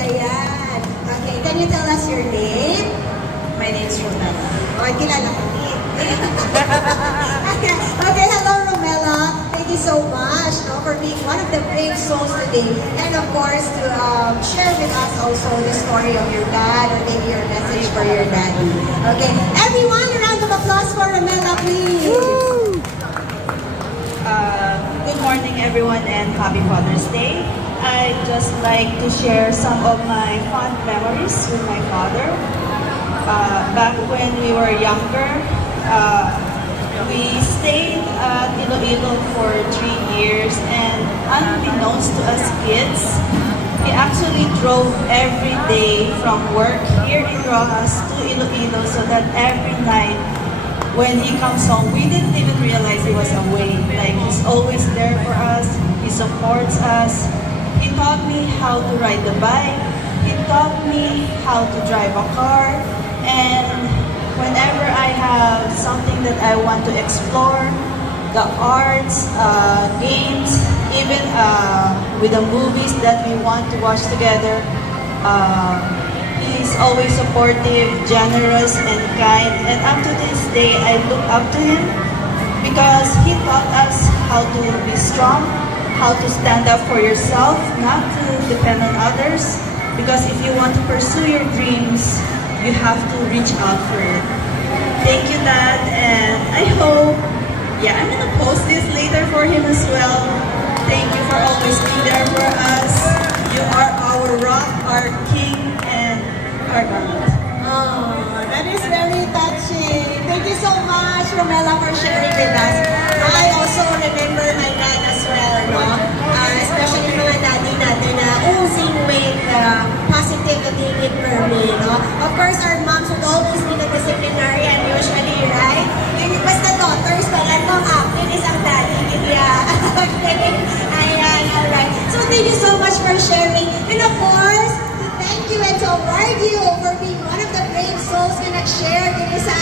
Ayan. Okay, can you tell us your name? My name is Romella. Okay, kilala ko din. Okay, hello Romella. Thank you so much for being one of the brave souls today. And of course, to share with us also the story of your dad or maybe your message for your daddy. Okay, everyone, a round of applause for Romella, please. Good morning, everyone, and happy Father's Day. I'd just like to share some of my fond memories with my father. Back when we were younger, we stayed at Iloilo for 3 years, and unbeknownst to us kids, he actually drove every day from work here in Rojas to Iloilo so that every night when he comes home, we didn't even realize he was away. Like, he's always there for us. He supports us. He taught me how to ride the bike. He taught me how to drive a car. And whenever I have something that I want to explore, the arts, games, even with the movies that we want to watch together, he's always supportive, generous, and kind. And up to this day, I look up to him because he taught us how to be strong, how to stand up for yourself, not to depend on others. Because if you want to pursue your dreams, you have to reach out for it. Thank you, Dad, and I hope, I'm gonna post this later for him as well. Thank you for always being there for us. You are our rock, our king, and our God. Oh, that is very touching. Thank you so much, Romella, for sharing with us. I also remember my dad as well, no? Especially mga daddy natin na oozing with positivity in me, no? Of course, our moms would always be the disciplinarian usually, right? Yung basta daughters, pala nung akin is ang daddy. Okay. Ayan, alright. So thank you so much for sharing. And of course, thank you and to award you for being one of the brave souls na nag-share din sa